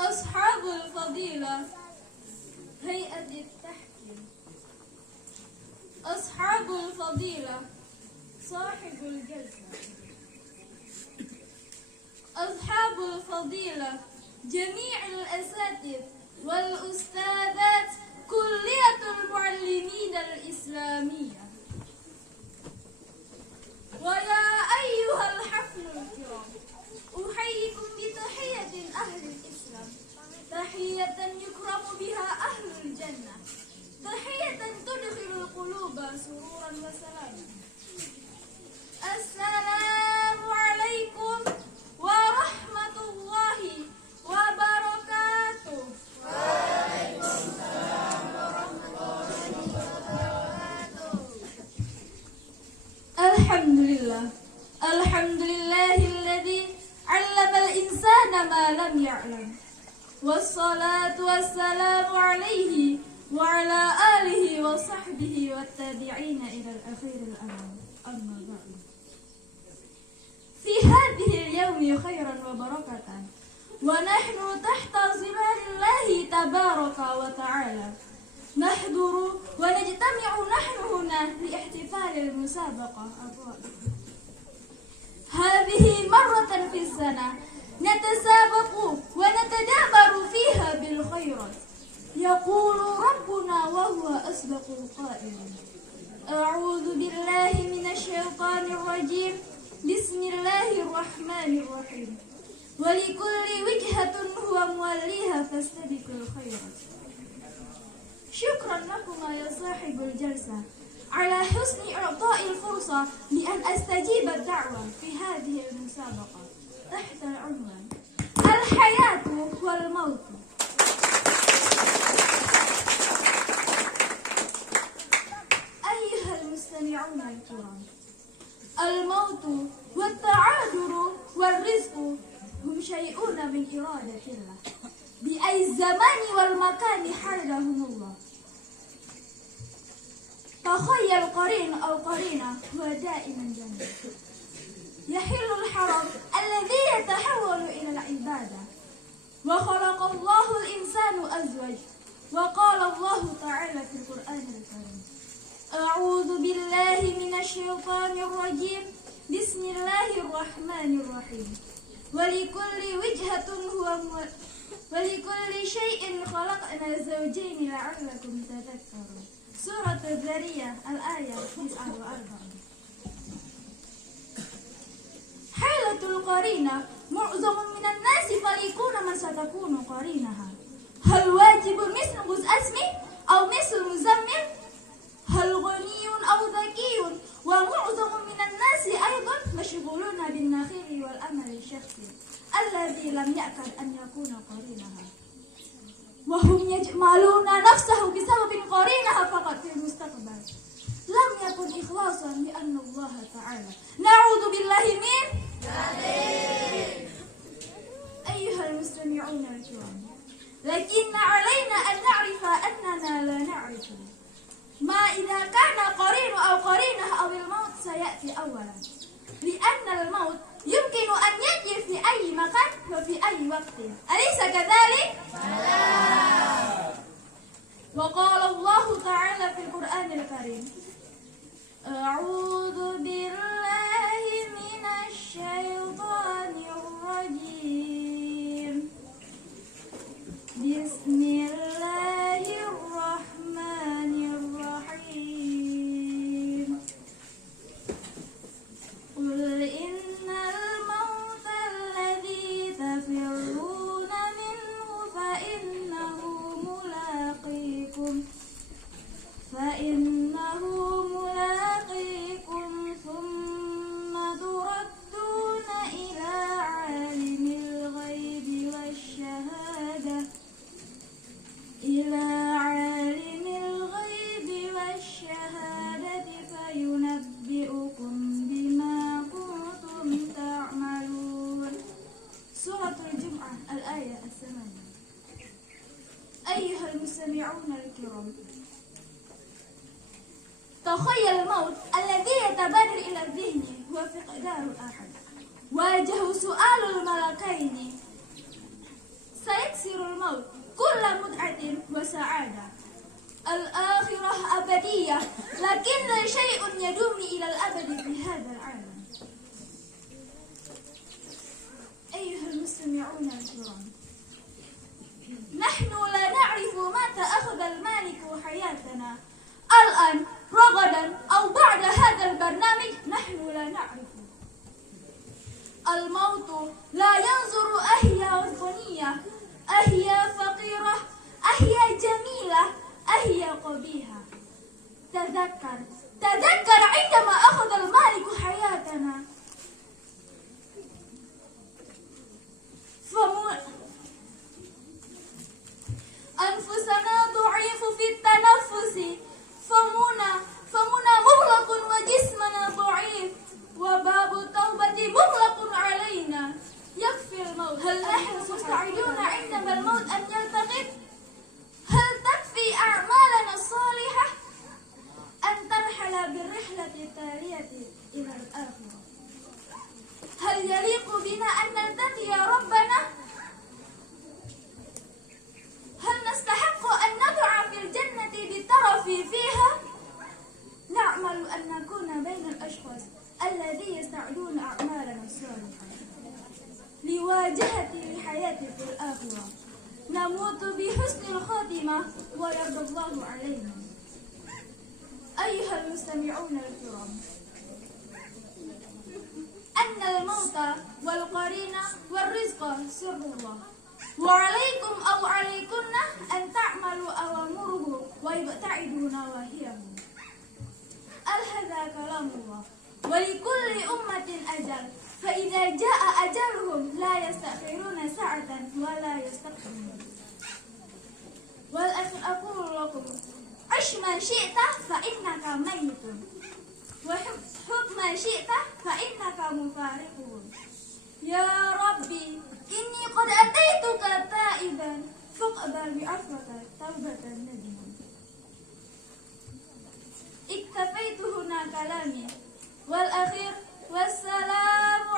أصحاب الفضيلة هيئة التحكيم. أصحاب الفضيلة صاحب الجلسة. أصحاب الفضيلة جميع الأساتذة والأستاذات كلية المعلمين الإسلامية. ويا أيها الحفل الكرام، أحييكم بتحية أهل الإسلام، تحية يكرم بها أهل الجنة، تحية تدخل القلوب سرورا وسلاما. السلام عليكم ورحمة الله وبركاته. وعليكم السلام ورحمة الله وبركاته. الحمد لله الذي علم الإنسان ما لم يعلم، والصلاة والسلام عليه وعلى آله وصحبه والتابعين إلى الأخير الأمام. أما بعد، في هذه اليوم خيرا وبركة، ونحن تحت ظلال الله تبارك وتعالى نحضر ونجتمع نحن هنا لاحتفال المسابقة الرابعة. هذه مرة في السنة نتسابق ونتدابر فيها بالخيرات. يقول ربنا وهو أصدق القائلين: أعوذ بالله من الشيطان الرجيم، بسم الله الرحمن الرحيم، ولكل وجهة هو موليها فاستبقوا الخيرات. شكرا لكما يا صاحب الجلسة على حسن إعطاء الفرصة لأن أستجيب الدعوة في هذه المسابقة تحت العنوان الحياة والموت. أيها المستمعون الكرام، الموت والتعاذر والرزق هم شيئون من إرادة الله، بأي الزمان والمكان حرهم الله. تخيل قرين أو قرينة هو دائما جنة، يحل الحرام الذي يتحول إلى العبادة. وخلق الله الإنسان أزواج، وقال الله تعالى في القرآن الكريم: أعوذ بالله من الشيطان الرجيم، بسم الله الرحمن الرحيم، ولكل شيء خلقنا زوجين لعلكم تذكرون. سورة الذرية الآية 49. حالة القرينة معظم من الناس فليكون من ستكون قرينها. هل واجب مثل مزأسم أو مثل مزمل؟ هل غني أو ذكي؟ ومعظم من الناس أيضا مشغولون بالنخيل والأمل الشخصي الذي لم يأكل أن يكون قرينها، وهم يجملون نفسه بسبب قرينها فقط في المستقبل. لم يكن إخلاصا لأن الله تعالى نعوذ بالله من ذلك. أيها المستمعون الكرام، لكن علينا أن نعرف أننا لا نعرف ما إذا كان قرين أو قرينة أو الموت سيأتي أولا، لأن الموت يمكن أن يأتي في أي مكان وفي أي وقت، أليس كذلك؟ وقال الله تعالى في القرآن الكريم: أعوذ بالله من الشيطان الرجيم، بسم الله الرحمن الرحيم، قل إن الموت الذي تفرون منه فإنه ملاقيكم ثم تردون إلى عالم الغيب والشهادة فينبئكم بما كنتم تعملون. سورة الجمعة الآية 8. أيها المستمعون الكرام، تخيل الموت الذي يتبادر إلى الذهن هو فقدان الأحد. واجه سؤال الملكين: سيكسر وسعادة. الآخرة أبدية، لكن لا شيء يدوم إلى الأبد في هذا العالم. أيها المستمعون الكرام، نحن لا نعرف متى أخذ المالك حياتنا، الآن، رغدا أو بعد هذا البرنامج، نحن لا نعرف. الموت لا ينظر أهي غنية، أهي فقيرة، أهي جميلة، أهي قبيحة. تذكر عندما أخذ المالك حياتنا، أنفسنا ضعيف في التنفس، فمنا مغلق وجسمنا ضعيف، وباب التوبة مغلق علينا. يكفي الموت. هل نحن مستعدون عندما الموت أن يلتقط؟ هل تكفي أعمالنا الصالحة أن ترحل بالرحلة التالية إلى الآخرة؟ هل يليق بنا أن نلتقي ربنا؟ هل نستحق أن نضع في الجنة بالترف فيها؟ نأمل أن نكون بين الأشخاص الذين يستعدون أعمالنا الصالحة لواجهة الحياة في الآخرة. نموت بحسن الخاتمة ويرضى الله علينا. أيها المستمعون الكرام، أن الموت والقرين والرزق سر الله، وعليكم أو عليكن أن تعملوا أوامره ويبتعدوا نواهيه. هذا كلام الله، ولكل أمة أجل، فإذا جاء أجلهم لا يستأخرون ساعة ولا يستقدمون. والآخر أقول لكم: عش ما شئت فإنك ميت، وحب ما شئت فإنك مفارقه. يا ربي، إني قد أتيتك تائبا، فاقبل بعفوك توبة ندما. اكتفيت هنا كلامي، والأخير والسلام